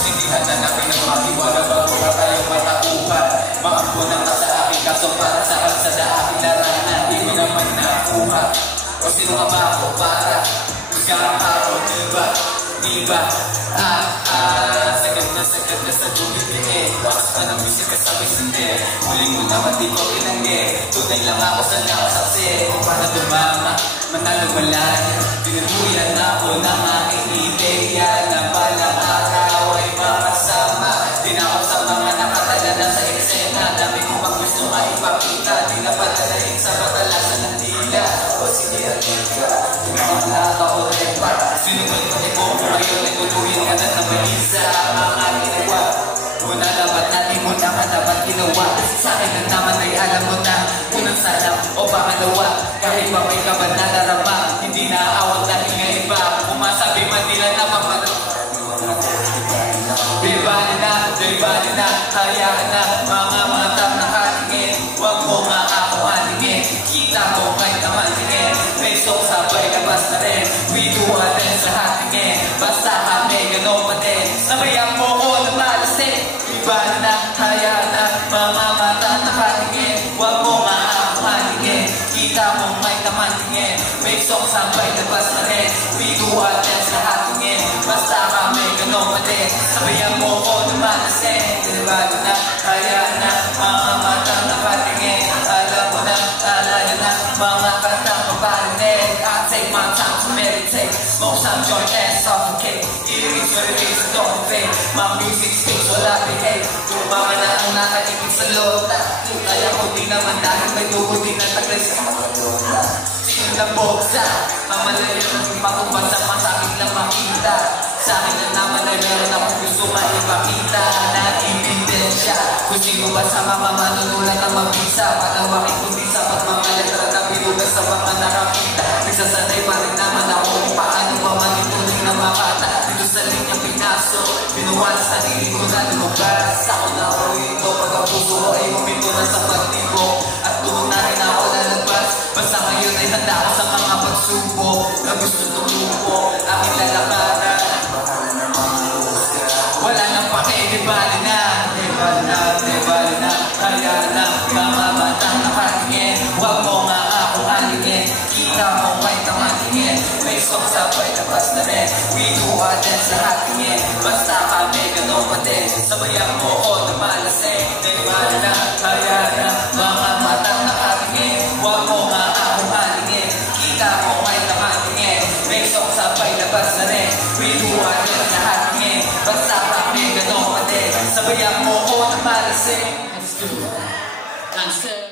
hindi hanapin ng mga tiwala bago ka tayong matauhan. Makampo na ka sa akin, kaso para sa kalsada aking larangan, di mo naman nakuha. O sino ka ba ako para husgahan ako, diba? Diba? Sagad na sa dumibigay. Wakas pa ng music kasabay sindi. Huling mo naman di ko pinangge. Tunay lang ako sa nakasaksi. Kung paano dumama, manalagwalan. Pinutuyan ako ng aking ideya na balang araw ay makasama. Dinakot sa mga nakatala na sa eksena. Dami ko pang gusto maipakita. Di na padalain sa batalasan ng dila. O sige, alika. Tinawag lahat ako repa. Sinunod ko ito ko ngayon ay tuluyan ka na ng mag-isa. Mga ginawa una dapat natin mo naman dapat ginawa. Sa akin na naman ay alam mo na unang salam o pangalawa. Kahit pa may kabad na darama, hindi naaawat dahil nga iba. Umasabi man nila na mapanood. Di bali na, hayaan na mga matang nakatingin. Huwag mo nga ako halingin. Kita mo kahit naman tingin. May song sabay labas na rin. We do natin sa hatingin. Basta kami gano'n pa din. Sabayan mo ko na malasin. Di bali na, hayaan na mga matang nakatingin. Huwag mo nga ako halingin. Kita mo may naman tingin. May song sabay labas na rin. We do natin sa hatingin. Basta kami gano'n pa din. Sabayan mo ko na malasin. Di bali na, hayaan na mga matang nakatingin. Alam mo na, alayan na mga kantang paparinig. I take my time to meditate. Smoke some joint and suffocate. It is what it is, don't fake. My music speaks, wala behave. Tumama na ang nakaligid sa lota. Kaya ko di naman dahil may dugo din ang taglay sa mga lota. Sino na boksa? Mamalayo ng makubasa, masakit lang makita. Sa akin na naman ay meron akong gusto maipakita na ebidensya. Kung sino ba sa mga manunulat ang mabisa, panawakin kundi sapat mga letra na binugas sa mga nakakita. Nagsasanay pa rin naman ako kung paano ba manituloy na makata. Dito sa linya pinaso, pinuwan sa sarili ko na lumabas. Ako na ako ito, pag ang puso ko ay huminto na sa pagtibo. At doon na rin ako lalabas. Basta ngayon ay handa ako sa mga pagsubok na gusto tumupo, aking lalakaran. Wala nang pake, di bali na. Kaya na, mga batang nakatingin. Huwag mo nga ako halingin. Kita mo may tamatingin. May song sabay labas na rin. We do our dance sa hatingin. Basta kami gano'n pa din. Sabayan mo o na malasing. Di bali na, kaya na, mga batang nakatingin. Huwag mo nga ako halingin. Kita mo may tamatingin. May song sabay labas na rin. We do our dance sa hatingin. Basta kami gano'n pa din. Sabayan mo o na malasing. Let's do it.